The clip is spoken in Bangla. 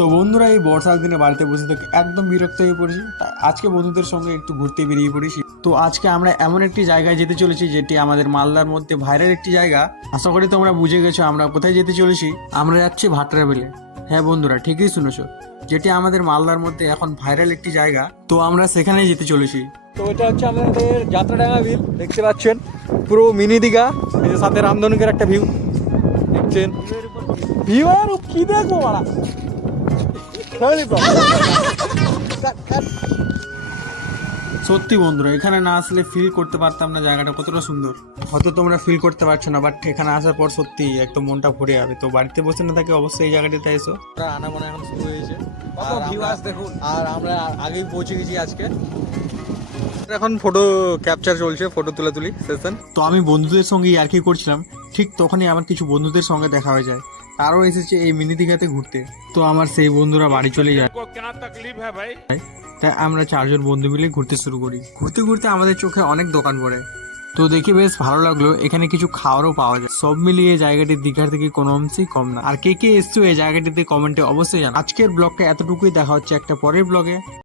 তো বন্ধুরা, এই বর্ষার দিনে বাড়িতে বসে থেকে একদম বিরক্ত হয়ে পড়েছি, তাই আজকে বন্ধুদের সঙ্গে একটু ঘুরতে বেরিয়ে পড়েছি। তো আজকে আমরা এমন একটি জায়গায় যেতে চলেছি যেটি আমাদের মালদার মধ্যে ভাইরাল একটি জায়গা। আশা করি তোমরা বুঝে গেছো আমরা কোথায় যেতে চলেছি। আমরা যাচ্ছি ভাটরা বেলে। হ্যাঁ বন্ধুরা, ঠিকই শুনেছো, যেটি আমাদের মালদার মধ্যে এখন ভাইরাল একটি জায়গা। তো আমরা সেখানেই যেতে চলেছি। তো এটা হচ্ছে আমাদের যাত্রাডাঙ্গা বিল, দেখতে পাচ্ছেন পুরো মিনি দীঘা। এই যে সাথে রামধনুকের একটা ভিউ দেখছেন। ভিউ আর কি দেখবো মারা। সত্যি বন্ধুরা, এখানে না আসলে ফিল করতে পারতাম না জায়গাটা কতটা সুন্দর। হয়তো তোমরা ফিল করতে পারছো না, বাট এখানে আসার পর সত্যি একদম মনটা ভরে যাবে। তো বাড়িতে বসে না থাকে অবশ্যই এই জায়গাটিতে এসো। আনাগোনা এখন শুরু হয়েছে, আর আমরা আগেই পৌঁছে গেছি আজকে। এখন ফটো ক্যাপচার চলছে, ফটো তুলি সেশন। তো আমি বন্ধুদের সঙ্গে ইয়ার্কি করছিলাম, ঠিক তখনই আমার কিছু বন্ধুদের সঙ্গে দেখা হয়ে যায়। তারাও এসেছে এই মিনি দীঘাতে ঘুরতে। তো আমার সেই বন্ধুরা বাড়ি চলে যায়। তাই আমরা চারজন বন্ধু মিলে ঘুরতে শুরু করি। ঘুরতে ঘুরতে আমাদের চোখে অনেক দোকান পড়ে। তো দেখে বেশ ভালো লাগলো, এখানে কিছু খাওয়ারও পাওয়া যায়। সব মিলিয়ে জায়গাটি দীঘার থেকে কোনো অংশেই কম না। আর কে কে এসছো এই জায়গাটিতে কমেন্টে অবশ্যই জানাও। আজকের ব্লগটা এতটুকুই, দেখা হচ্ছে একটা পরের ব্লগে।